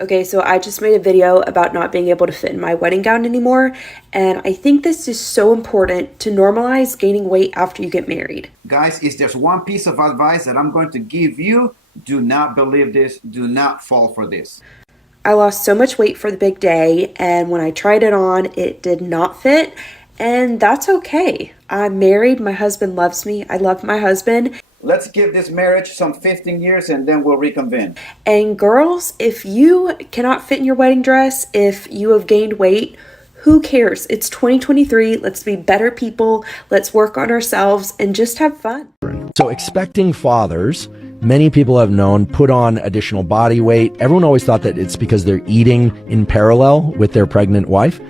Okay, so I just made a video about not being able to fit in my wedding gown anymore, and I think this is so important to normalize gaining weight after you get married. Guys, is there's one piece of advice that I'm going to give you, do not believe this, do not fall for this. I lost so much weight for the big day, and when I tried it on, it did not fit, and that's okay. I'm married, my husband loves me, I love my husband. Let's give this marriage some 15 years and then we'll reconvene. And girls, if you cannot fit in your wedding dress, if you have gained weight, who cares? It's 2023. Let's be better people. Let's work on ourselves and just have fun. So expecting fathers, many people have known, put on additional body weight. Everyone always thought that it's because they're eating in parallel with their pregnant wife.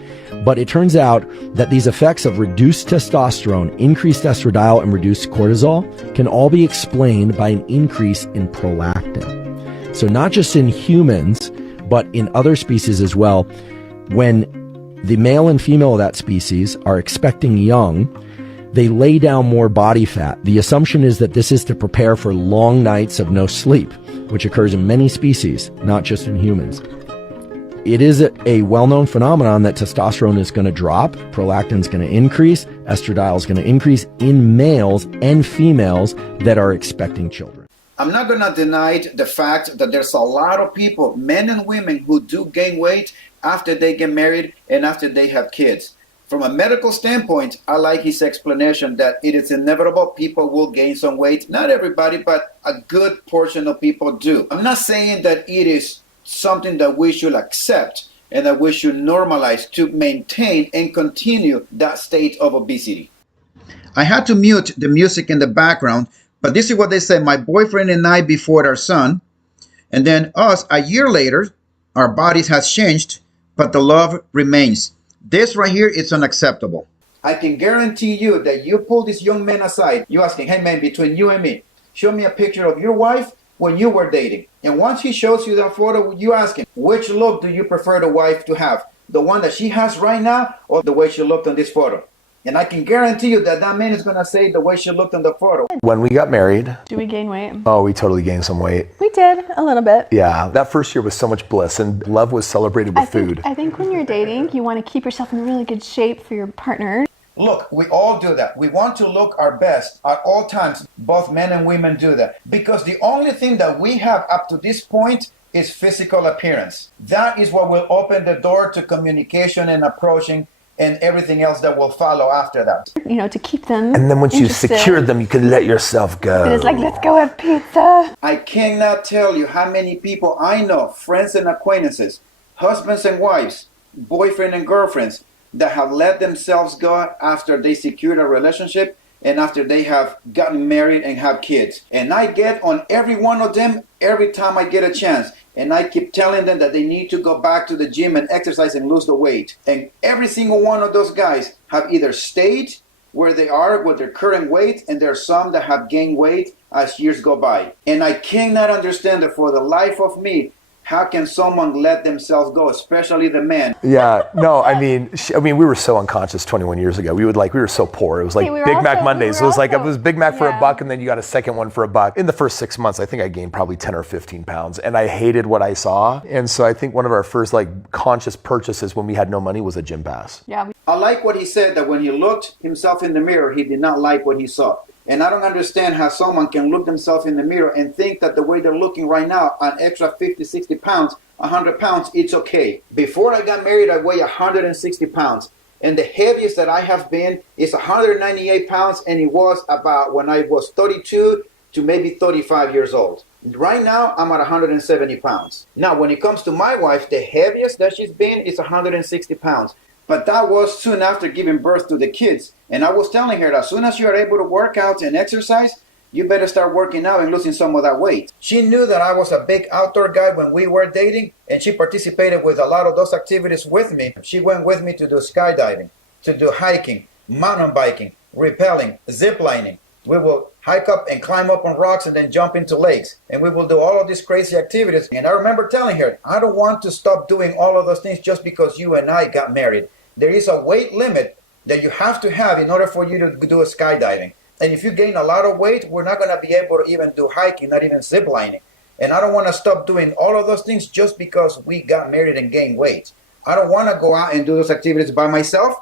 But it turns out that these effects of reduced testosterone, increased estradiol, and reduced cortisol can all be explained by an increase in prolactin. So not just in humans, but in other species as well. When the male and female of that species are expecting young, they lay down more body fat. The assumption is that this is to prepare for long nights of no sleep, which occurs in many species, not just in humans. It is a well-known phenomenon that testosterone is going to drop, prolactin is going to increase, estradiol is going to increase in males and females that are expecting children. I'm not going to deny the fact that there's a lot of people, men and women, who do gain weight after they get married and after they have kids. From a medical standpoint, I like his explanation that it is inevitable people will gain some weight. Not everybody, but a good portion of people do. I'm not saying that it is something that we should accept and that we should normalize to maintain and continue that state of obesity. I had to mute the music in the background, but this is what they said. My boyfriend and I before our son, and then us a year later, our bodies has changed, but the love remains. This right here is unacceptable. I can guarantee you that you pull this young man aside, you asking, hey man, between you and me, show me a picture of your wife when you were dating. And once he shows you that photo, you ask him, which look do you prefer the wife to have? The one that she has right now or the way she looked on this photo? And I can guarantee you that that man is going to say the way she looked on the photo. When we got married, Do we gain weight? oh, we totally gained some weight. We did, a little bit. Yeah, that first year was so much bliss, and love was celebrated with food. I think when you're dating, you want to keep yourself in really good shape for your partner. Look, we all do that. We want to look our best at all times. Both men and women do that. Because the only thing that we have up to this point is physical appearance. That is what will open the door to communication and approaching and everything else that will follow after that. You know, to keep them And then once you interested. secured them, you could let yourself go. It's like, let's go have pizza. I cannot tell you how many people I know, friends and acquaintances, husbands and wives, boyfriend and girlfriends, that have let themselves go after they secured a relationship and after they have gotten married and have kids. And I get on every one of them every time I get a chance. And I keep telling them that they need to go back to the gym and exercise and lose the weight. And every single one of those guys have either stayed where they are with their current weight, and there are some that have gained weight as years go by. And I cannot understand that for the life of me. How can someone let themselves go, especially the man? Yeah, no, I mean, we were so unconscious 21 years ago. We were so poor. It was like Hey, we were Big Mac also- Mondays. we were It was like, it also- was Big Mac for yeah. $1, and then you got a second one for $1. In the first 6 months, I think I gained probably 10 or 15 pounds, and I hated what I saw. And so I think one of our first conscious purchases when we had no money was a gym pass. Yeah, I like what he said, that when he looked himself in the mirror, he did not like what he saw. And I don't understand how someone can look themselves in the mirror and think that the way they're looking right now, an extra 50, 60 pounds, 100 pounds, it's okay. Before I got married, I weighed 160 pounds. And the heaviest that I have been is 198 pounds, and it was about when I was 32 to maybe 35 years old. Right now, I'm at 170 pounds. Now, when it comes to my wife, the heaviest that she's been is 160 pounds. But that was soon after giving birth to the kids. And I was telling her that as soon as you are able to work out and exercise, you better start working out and losing some of that weight. She knew that I was a big outdoor guy when we were dating, and she participated with a lot of those activities with me. She went with me to do skydiving, to do hiking, mountain biking, rappelling, zip lining. We will hike up and climb up on rocks and then jump into lakes. And we will do all of these crazy activities. And I remember telling her, I don't want to stop doing all of those things just because you and I got married. There is a weight limit that you have to have in order for you to do a skydiving. And if you gain a lot of weight, we're not going to be able to even do hiking, not even zip lining. And I don't want to stop doing all of those things just because we got married and gained weight. I don't want to go out and do those activities by myself.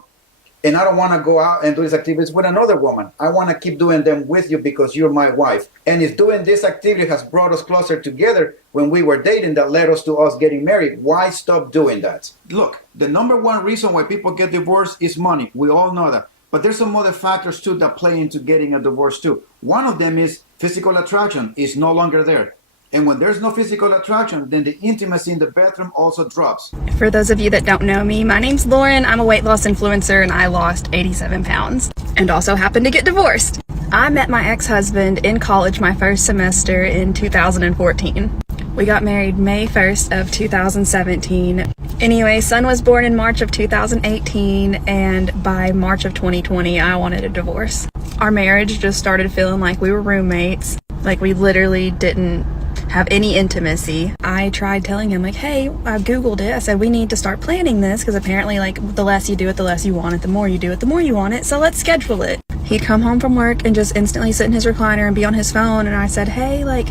And I don't want to go out and do these activities with another woman. I want to keep doing them with you because you're my wife. And if doing this activity has brought us closer together when we were dating, that led us to us getting married, why stop doing that? Look, the number one reason why people get divorced is money. We all know that. But there's some other factors too that play into getting a divorce too. One of them is physical attraction is no longer there. And when there's no physical attraction, then the intimacy in the bedroom also drops. For those of you that don't know me, my name's Lauren. I'm a weight loss influencer and I lost 87 pounds and also happened to get divorced. I met my ex-husband in college my first semester in 2014. We got married May 1st of 2017. Anyway, son was born in March of 2018 and by March of 2020, I wanted a divorce. Our marriage just started feeling like we were roommates, like we literally didn't have any intimacy. I tried telling him like, hey, I Googled it. I said, we need to start planning this because apparently like the less you do it, the less you want it. The more you do it, the more you want it. So let's schedule it. He'd come home from work and just instantly sit in his recliner and be on his phone. And I said, hey, like,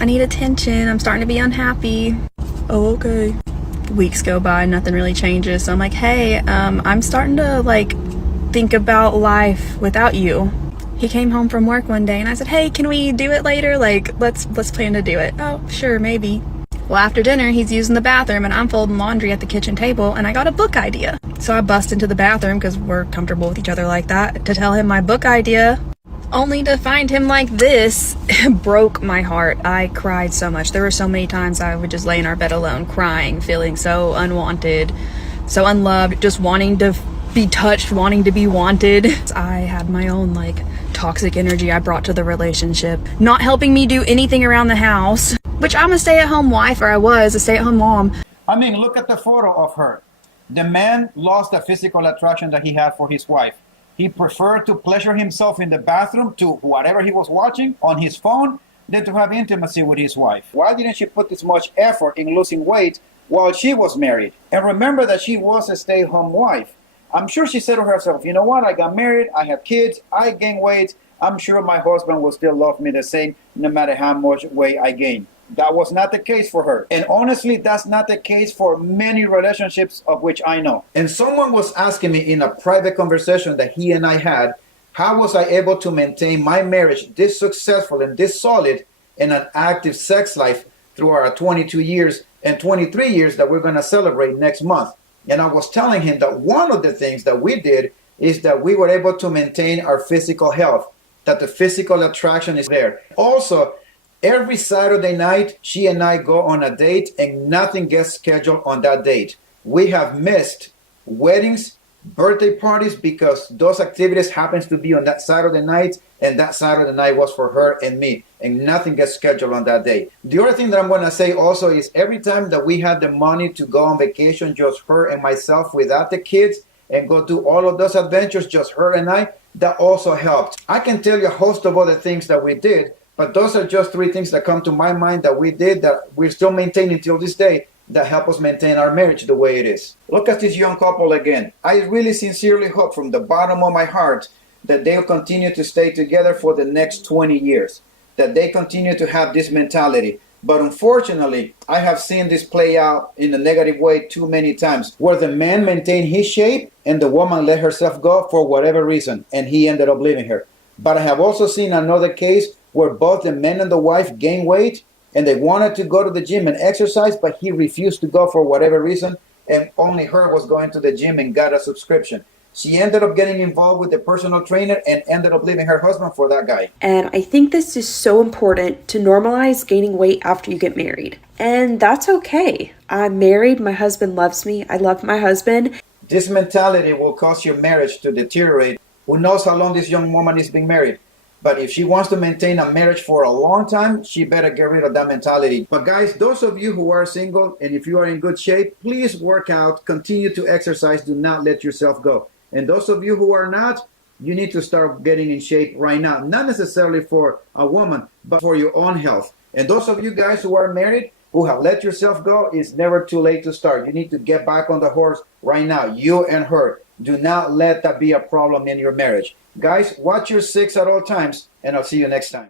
I need attention. I'm starting to be unhappy. Oh, okay. Weeks go by, nothing really changes. So I'm like, hey, I'm starting to like think about life without you. He came home from work one day and I said, hey, can we do it later? Like, let's plan to do it. Oh, sure, maybe. Well, after dinner, he's using the bathroom and I'm folding laundry at the kitchen table and I got a book idea. So I bust into the bathroom because we're comfortable with each other like that to tell him my book idea, only to find him like this. Broke my heart. I cried so much. There were so many times I would just lay in our bed alone crying, feeling so unwanted, so unloved, just wanting to be touched, wanting to be wanted. I had my own like toxic energy I brought to the relationship, not helping me do anything around the house, which I'm a stay-at-home wife, or I was a stay-at-home mom. I mean, look at the photo of her. The man lost the physical attraction that he had for his wife. He preferred to pleasure himself in the bathroom to whatever he was watching on his phone than to have intimacy with his wife. Why didn't she put this much effort in losing weight while she was married? And remember that she was a stay-at-home wife. I'm sure she said to herself, you know what, I got married, I have kids, I gained weight. I'm sure my husband will still love me the same no matter how much weight I gain. That was not the case for her. And honestly, that's not the case for many relationships of which I know. And someone was asking me in a private conversation that he and I had, how was I able to maintain my marriage this successful and this solid in an active sex life through our 22 years and 23 years that we're going to celebrate next month? And I was telling him that one of the things that we did is that we were able to maintain our physical health, that the physical attraction is there. Also, every Saturday night, she and I go on a date and nothing gets scheduled on that date. We have missed weddings, birthday parties because those activities happens to be on that Saturday night, and that Saturday night was for her and me, and nothing gets scheduled on that day. The other thing that I'm going to say also is every time that we had the money to go on vacation, just her and myself without the kids, and go do all of those adventures, just her and I, that also helped. I can tell you a host of other things that we did, but those are just three things that come to my mind that we did that we're still maintaining till this day that help us maintain our marriage the way it is. Look at this young couple again. I really sincerely hope from the bottom of my heart that they'll continue to stay together for the next 20 years, that they continue to have this mentality. But unfortunately, I have seen this play out in a negative way too many times, where the man maintained his shape and the woman let herself go for whatever reason, and he ended up leaving her. But I have also seen another case where both the man and the wife gained weight, and they wanted to go to the gym and exercise, but he refused to go for whatever reason, and only her was going to the gym and got a subscription. She ended up getting involved with the personal trainer and ended up leaving her husband for that guy. And I think this is so important to normalize gaining weight after you get married. And that's okay. I'm married. My husband loves me. I love my husband. This mentality will cause your marriage to deteriorate. Who knows how long this young woman is being married? But if she wants to maintain a marriage for a long time, she better get rid of that mentality. But guys, those of you who are single and if you are in good shape, please work out, continue to exercise, do not let yourself go. And those of you who are not, you need to start getting in shape right now. Not necessarily for a woman, but for your own health. And those of you guys who are married, who have let yourself go, it's never too late to start. You need to get back on the horse right now, you and her. Do not let that be a problem in your marriage. Guys, watch your six at all times, and I'll see you next time.